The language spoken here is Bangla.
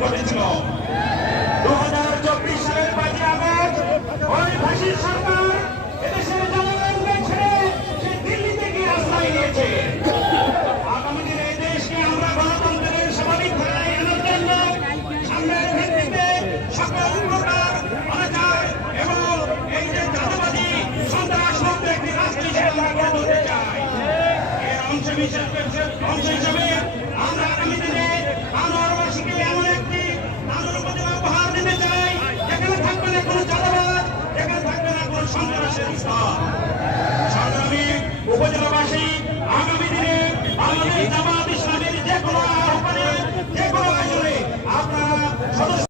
ঘটেছিল 2024 সালের 5 আগস্ট ওই ফাঁসির সরকার এদেশের জনগণকে ছেড়ে সে দিল্লিতে গিয়ে আশ্রয় নিয়েছে। আগামী দিনে এই দেশকে আমরা গণতন্ত্রের স্বাভাবিক ধারায় আনার জন্য সামনের ভিত্তিতে সকল প্রকার অনাচার এবং এই যে জাতীয়বাদী সন্ত্রাসমুক্ত একটি রাষ্ট্র হিসেবে আমরা গড়ে তুলতে চাই। এর অংশ হিসেবে আমরা আগামী দিনে আনোয়ারবাসীকে এমন একটি নানুর প্রতিমা উপহার দিতে চাই যেখানে থাকবে না কোনো চাঁদাবাজ, যেখানে থাকবে না কোনো সন্ত্রাসের স্তর। সংগ্রামী উপজেলাবাসী আগামী দিনে বাংলাদেশ জামাত ইসলামের যে কোনো আহ্বানে যে কোনো আসরে আপনারা সদস্য